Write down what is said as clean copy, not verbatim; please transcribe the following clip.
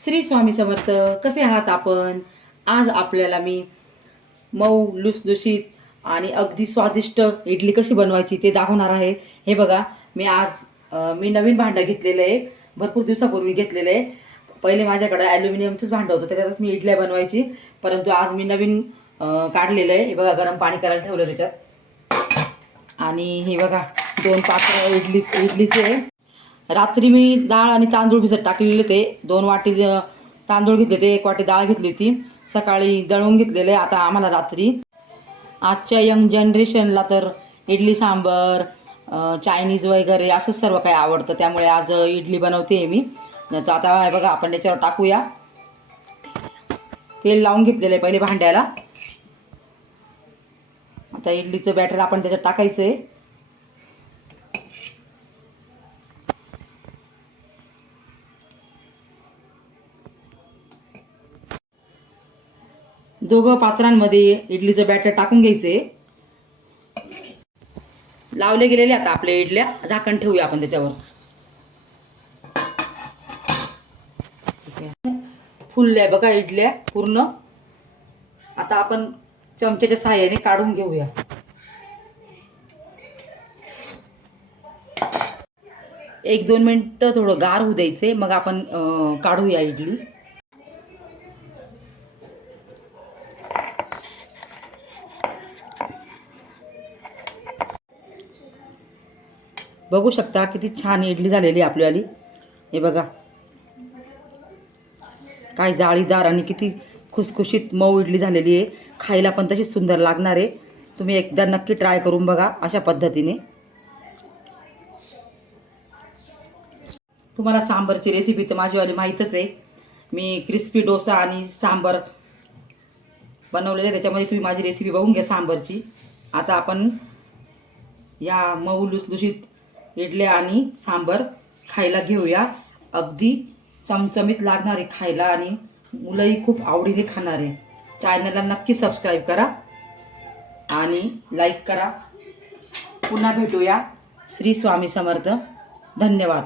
श्री स्वामी समर्थ. कसे आहात आपण? आज आपल्याला मी मऊ लुसलुशीत आणि अगदी स्वादिष्ट इडली कशी बनवायची ते दाखवणार आहे. हे बघा, मी नवीन भांडं घेतलेलं आहे, भरपूर दिवसापूर्वी घेतलेलं आहे. पहिले माझ्याकडे ॲल्युमिनियमचंच भांडं होतं, त्याच्यातच मी इडल्या बनवायची. परंतु आज मी नवीन काढलेलं आहे. हे बघा, गरम पाणी करायला ठेवलं त्याच्यात. आणि हे बघा, 2 पात्र इडलीचे. रात्री मी डाळ आणि तांदूळ भिजत टाकलेले ते 2 वाटी तांदूळ घेतले ते 1 वाटी डाळ घेतली होती. सकाळी दळून घेतलेले. आता आम्हाला रात्री आजच्या यंग जनरेशनला तर इडली सांबर चायनीज वगैरे असं सर्व काही आवडतं, त्यामुळे आज इडली बनवते मी. तर आता बघा, आपण त्याच्यावर टाकूया. तेल लावून घेतलेलं आहे पहिले भांड्याला. आता इडलीचं बॅटर आपण त्याच्यात टाकायचं आहे. दोघं पात्रांमध्ये इडलीचं बॅटर टाकून घ्यायचे. लावले गेलेले आता आपल्या इडल्या. झाकण ठेवूया आपण त्याच्यावर. फुलल्या बघा इडल्या पूर्ण. आता आपण चमच्याच्या सहाय्याने काढून घेऊया. एक 2 मिनिटं थोडं गार होऊ द्यायचे, मग आपण काढूया इडली. बघू शकता किती छान इडली झालेली आपल्याली. हे बघा, काय जाळीदार आणि किती खुसखुशीत मऊ इडली झालेली आहे. खायला पण तशीच सुंदर लागणार आहे. तुम्ही एकदा नक्की ट्राय करून बघा अशा पद्धतीने. तुम्हाला सांबरची रेसिपी तर माझीवाली माहीतच आहे. मी क्रिस्पी डोसा आणि सांबर बनवलेले आहे, त्याच्यामध्ये तुम्ही माझी रेसिपी बघून घ्या सांबरची. आता आपण या मऊ लुसलुशीत इडल्या आणि सांबर खायला घेऊया. अगदी चमचमीत लागणार आहे खायला आणि मुलंही खूप आवडीने खाणार आहे. चॅनलला नक्की सबस्क्राईब करा आणि लाईक करा. पुन्हा भेटूया. श्री स्वामी समर्थ. धन्यवाद.